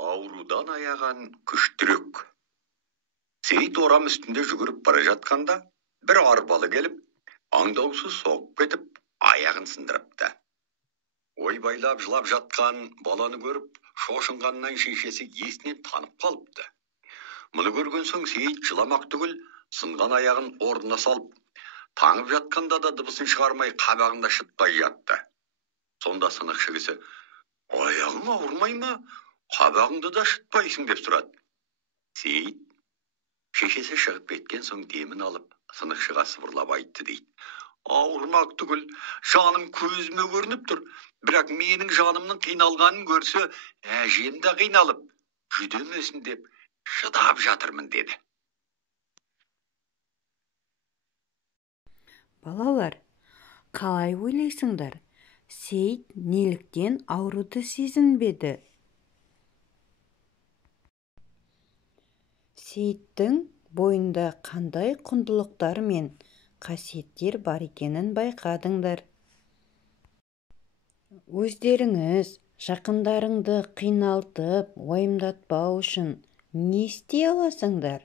аурудан аяған күштірек. Сейіт орам үстінде жүгіріп бара жатқанда, бір арбалы келіп, аңдаусыз соғып кетіп, аяғын сындырыпты. Ойбайлап жылап жатқан баланы көріп, шошынғаннан шешесі есінен танып қалыпты. Мұны көрген соң Сейіт жыламақ түгіл, сынған аяғын орнына салып, таңып жатқанда да дыбысын шығармай қабағында шытпай жатты. Сонда сынықшы кісі: «Аяғың ауырмай ма? Қабағыңды да шытпайсың» деп сұрады. Сейіт шешесі шығып кеткен соң демін алып, сынықшыға сыбырлап айтты дейді: «Ауырмақ түгіл, жаным көзіме көрініп тұр. Бірақ менің жанымның қиналғанын көрсе, әжем де қиналып, жүдемесін деп шыдап жатырмын» деді. Балалар, қалай ойлайсыңдар? Сейіт неліктен ауруды сезінбеді? Сейіттің бойында қандай құндылықтар мен қасиеттер бар екенін байқадыңдар. Өздеріңіз жақындарыңды қиналтып, уайымдатпау үшін не істей аласыңдар?